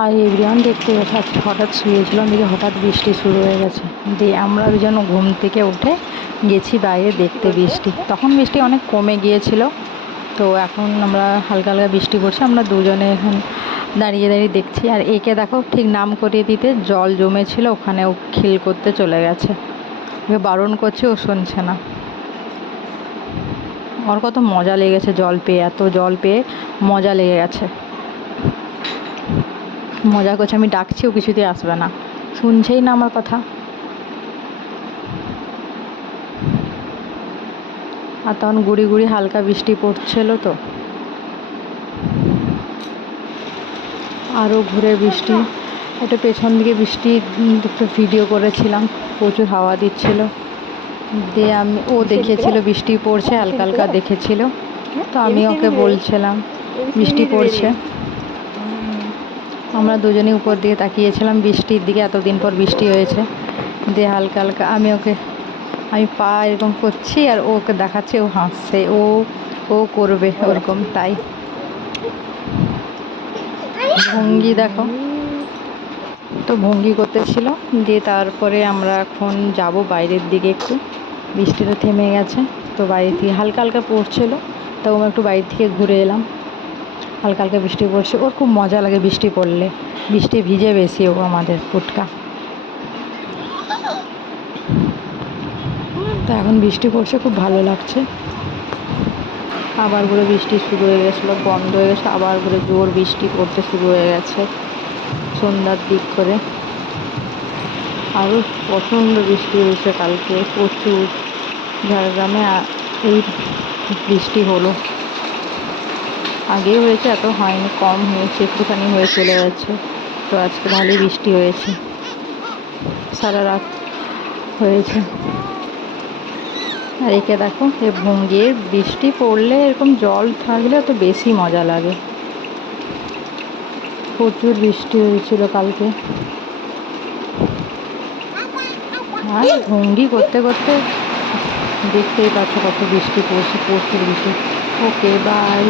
আর everyone দেখতে পাচ্ছি হঠাৎ শুয়েছিলাম, দেখি হঠাৎ বৃষ্টি শুরু হয়ে গেছে। দিয়ে আমরা দুজন ঘুম থেকে উঠে গেছি বাইরে দেখতে বৃষ্টি। তখন বৃষ্টি অনেক কমে গিয়েছিল, তো এখন আমরা হালকা হালকা বৃষ্টি পড়ছে, আমরা দুজনে এখন দাঁড়িয়ে দাঁড়িয়ে দেখছি। আর একে দেখো ঠিক নাম করিয়ে দিতে জল জমেছিল, ওখানে ও খিল করতে চলে গেছে। ওকে বারণ করছে, ও শুনছে না। ওর কত মজা লেগেছে জল পেয়ে, এত জল পেয়ে মজা লেগে গেছে। মজা করছে, আমি ডাকছি ও কিছুতেই আসবে না, শুনছেই না আমার কথা। আর তখন গুড়ি গুড়ি হালকা বৃষ্টি পড়ছিল, তো আরও ঘুরে বৃষ্টি, একটা পেছন দিকে বৃষ্টি একটু ভিডিও করেছিলাম, প্রচুর হাওয়া দিচ্ছিল। দিয়ে ও দেখেছিল বৃষ্টি পড়ছে, হালকা হালকা দেখেছিল, তো আমি ওকে বলছিলাম বৃষ্টি পড়ছে। আমরা দুজনেই উপর দিকে তাকিয়েছিলাম বৃষ্টির দিকে, এতদিন পর বৃষ্টি হয়েছে। দিয়ে হালকা হালকা আমি পা এরকম করছি আর ওকে দেখাচ্ছে, ও হাসছে, ও করবে ওরকম। তাই ভঙ্গি দেখো, তো ভঙ্গি করতেছিল। দিয়ে তারপরে আমরা এখন যাব বাইরের দিকে একটু, বৃষ্টিটা থেমে গেছে, তো বাইরে থেকে হালকা হালকা পড়ছিল, তো আমরা একটু বাইরে থেকে ঘুরে এলাম। হালকা হালকা বৃষ্টি পড়ছে, ওর খুব মজা লাগে বৃষ্টি পড়লে, বৃষ্টি ভিজে বেশি ও আমাদের ফুটকা। তো এখন বৃষ্টি পড়ছে, খুব ভালো লাগছে। আবার করে বৃষ্টি শুরু হয়ে গেছিলো, বন্ধ হয়ে গেছে, আবার করে জোর বৃষ্টি পড়তে শুরু হয়ে গেছে সন্ধ্যার দিক করে। আরও প্রচণ্ড বৃষ্টি হয়েছে কালকে, প্রচুর। ঝাড়গ্রামে এই বৃষ্টি হলো, আগেও হয়েছে, এত হয়নি, কম হয়েছে, একটুখানি হয়ে চলে গেছে। তো আজকে ভালোই বৃষ্টি হয়েছে, সারা রাত হয়েছে। আর একে দেখো, এ ভঙ্গির বৃষ্টি পড়লে এরকম জল থাকলে তো বেশি মজা লাগে। প্রচুর বৃষ্টি হয়েছিল কালকে। আর ভঙ্গি করতে করতে দেখতেই পাচ্ছ কত বৃষ্টি পড়ছে, প্রচুর বৃষ্টি। ওকে, বাই।